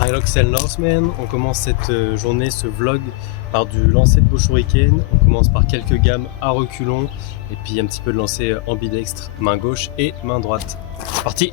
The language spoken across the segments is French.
Hi Loxel Norseman, on commence cette journée, ce vlog, par du lancer de beau shuriken. On commence par quelques gammes à reculons et puis un petit peu de lancer ambidextre, main gauche et main droite. C'est parti!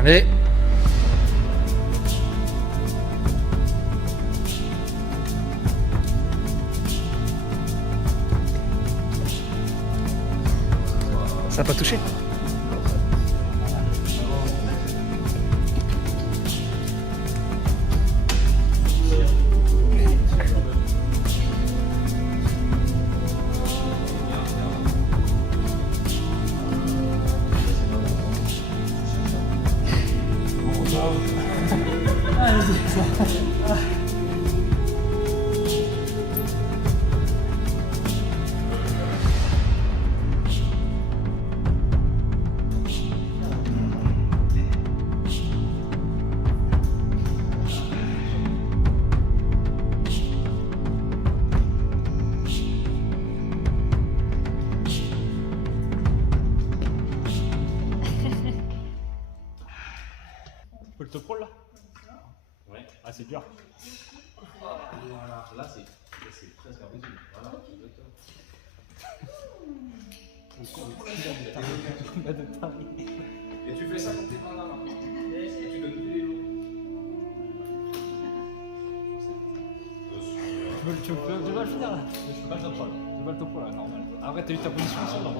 Allez. Ça n'a pas touché? Faut le top roll là? Ouais. Ah c'est dur. Voilà, là c'est presque impossible. Voilà, et tu fais ça quand t'es dans la main. Et tu donnes tous les loups. Tu vas le finir là? Je peux pas le top roll. Je peux pas le top roll là, normal. Après t'as eu ta position sur la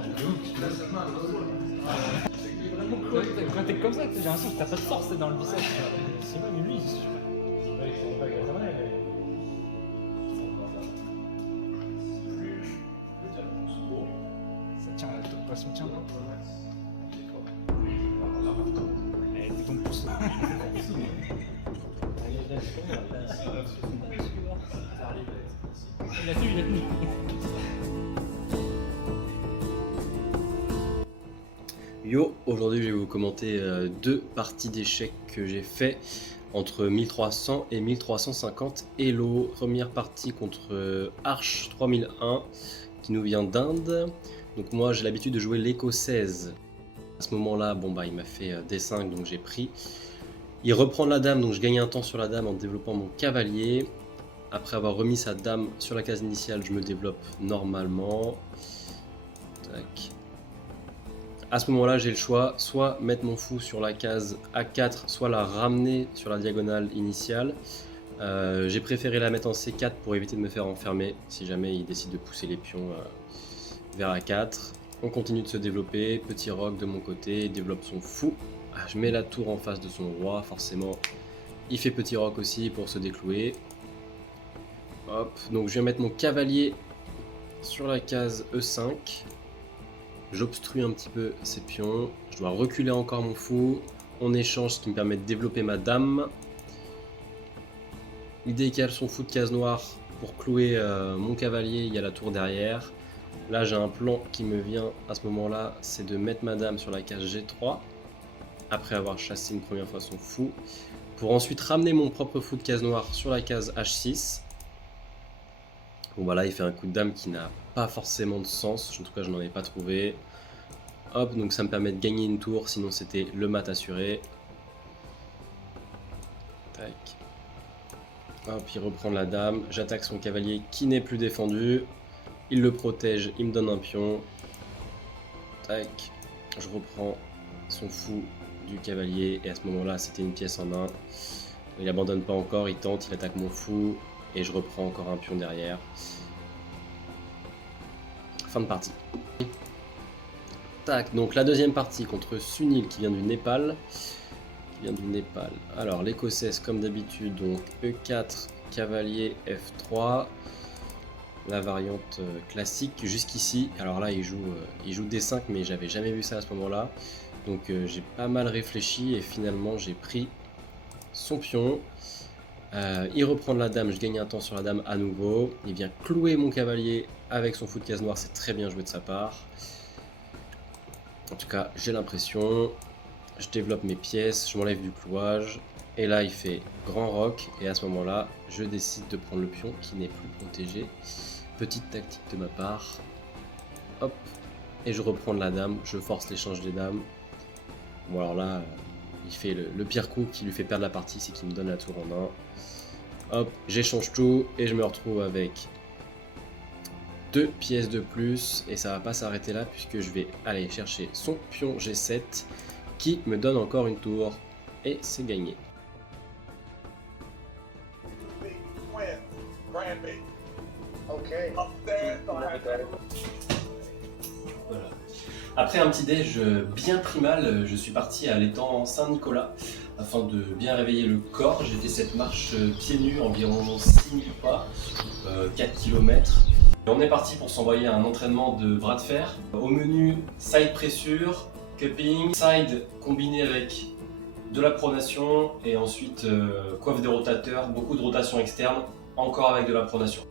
quand t'es comme ça, j'ai l'impression que t'as pas de force dans le biceps. C'est vrai, mais lui, c'est sûr. Ça tient, la passion tient. Eh, t'es ton pouce. Il a tenu, il a tenu. Yo, aujourd'hui je vais vous commenter deux parties d'échecs que j'ai fait entre 1300 et 1350 Elo. Première partie contre Arch 3001 qui nous vient d'Inde. Donc moi j'ai l'habitude de jouer l'écossaise. À ce moment-là, bon bah il m'a fait D5 donc j'ai pris. Il reprend la dame donc je gagne un temps sur la dame en développant mon cavalier. Après avoir remis sa dame sur la case initiale, je me développe normalement. Tac. À ce moment-là, j'ai le choix, soit mettre mon fou sur la case A4, soit la ramener sur la diagonale initiale. J'ai préféré la mettre en C4 pour éviter de me faire enfermer si jamais il décide de pousser les pions vers A4. On continue de se développer, petit roc de mon côté, développe son fou. Je mets la tour en face de son roi, forcément. Il fait petit roc aussi pour se déclouer. Hop, donc je vais mettre mon cavalier sur la case E5. J'obstrue un petit peu ces pions. Je dois reculer encore mon fou. On échange, ce qui me permet de développer ma dame. Il décale son fou de case noire pour clouer mon cavalier. Il y a la tour derrière. Là, j'ai un plan qui me vient à ce moment-là. C'est de mettre ma dame sur la case G3. Après avoir chassé une première fois son fou. Pour ensuite ramener mon propre fou de case noire sur la case H6. Bon voilà, il fait un coup de dame qui n'a pas forcément de sens, en tout cas je n'en ai pas trouvé. Hop, donc ça me permet de gagner une tour, sinon c'était le mat assuré. Tac. Hop, il reprend la dame, j'attaque son cavalier qui n'est plus défendu. Il le protège, il me donne un pion. Tac, je reprends son fou du cavalier et à ce moment-là c'était une pièce en main. Il abandonne pas encore, il tente, il attaque mon fou. Et je reprends encore un pion derrière. Fin de partie. Tac, donc la deuxième partie contre Sunil qui vient du Népal. Alors l'écossaise comme d'habitude, donc E4, cavalier, F3. La variante classique jusqu'ici. Alors là il joue D5 mais j'avais jamais vu ça à ce moment-là. Donc j'ai pas mal réfléchi et finalement j'ai pris son pion. Il reprend de la dame, je gagne un temps sur la dame à nouveau. Il vient clouer mon cavalier avec son fou de case noire, c'est très bien joué de sa part. En tout cas, j'ai l'impression. Je développe mes pièces, je m'enlève du clouage. Et là, il fait grand roc. Et à ce moment-là, je décide de prendre le pion qui n'est plus protégé. Petite tactique de ma part. Hop. Et je reprends de la dame, je force l'échange des dames. Bon alors là... il fait le pire coup qui lui fait perdre la partie, c'est qu'il me donne la tour en main. Hop, j'échange tout et je me retrouve avec 2 pièces de plus. Et ça va pas s'arrêter là puisque je vais aller chercher son pion G7 qui me donne encore une tour. Et c'est gagné. Voilà. Après un petit déj bien primal, je suis parti à l'étang Saint-Nicolas afin de bien réveiller le corps. J'ai fait cette marche pieds nus, environ 6000 pas, 4 km. Et on est parti pour s'envoyer un entraînement de bras de fer. Au menu, side pressure, cupping, side combiné avec de la pronation et ensuite coiffe des rotateurs, beaucoup de rotation externe, encore avec de la pronation.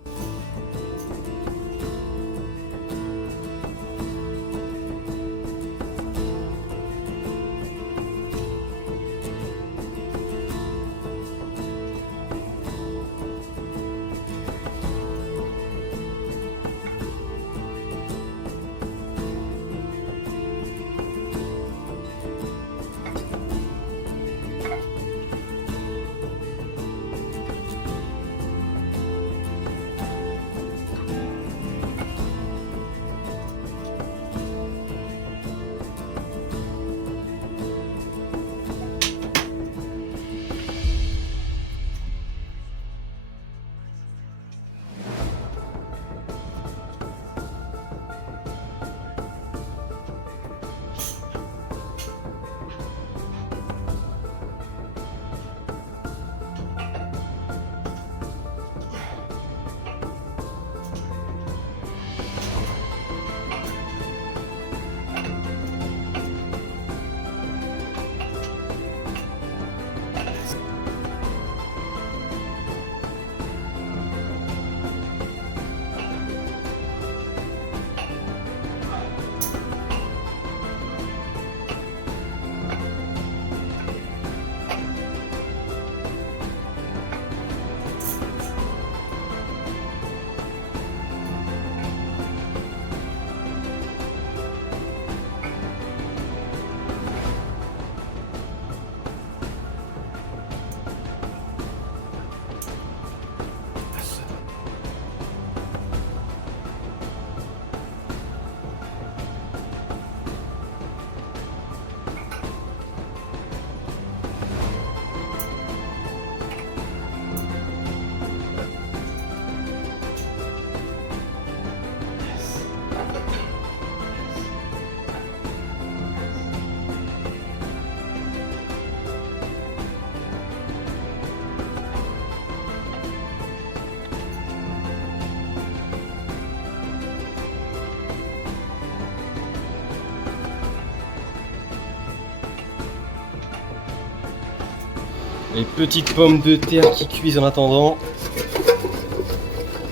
Les petites pommes de terre qui cuisent en attendant.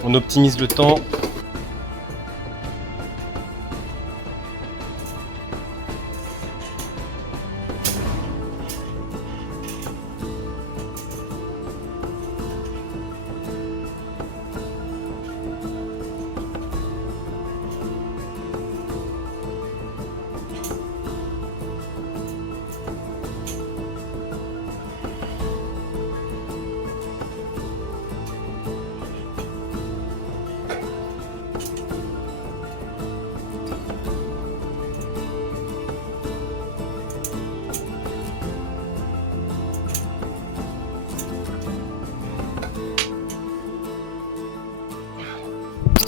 On optimise le temps.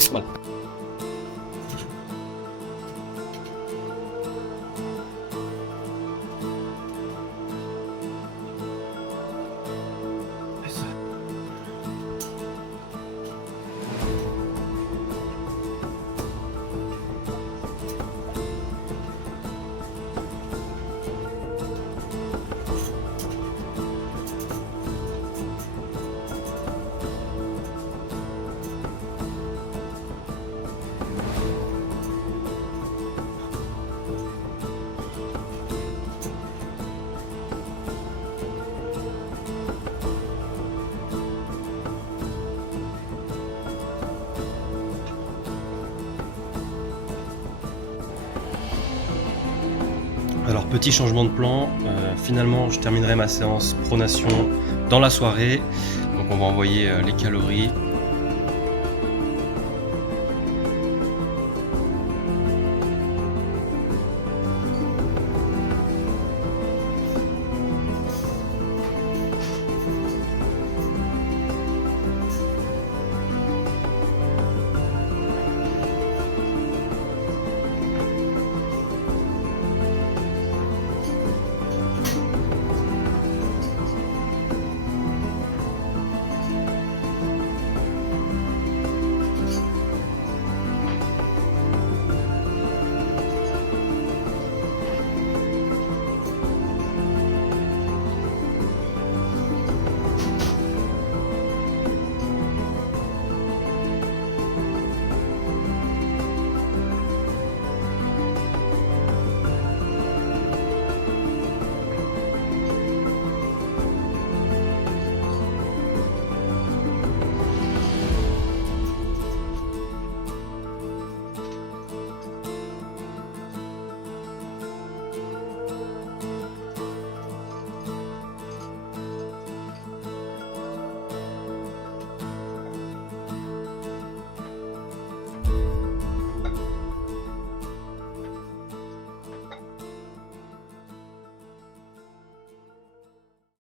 Voilà. Alors petit changement de plan, finalement je terminerai ma séance pronation dans la soirée, donc on va envoyer les calories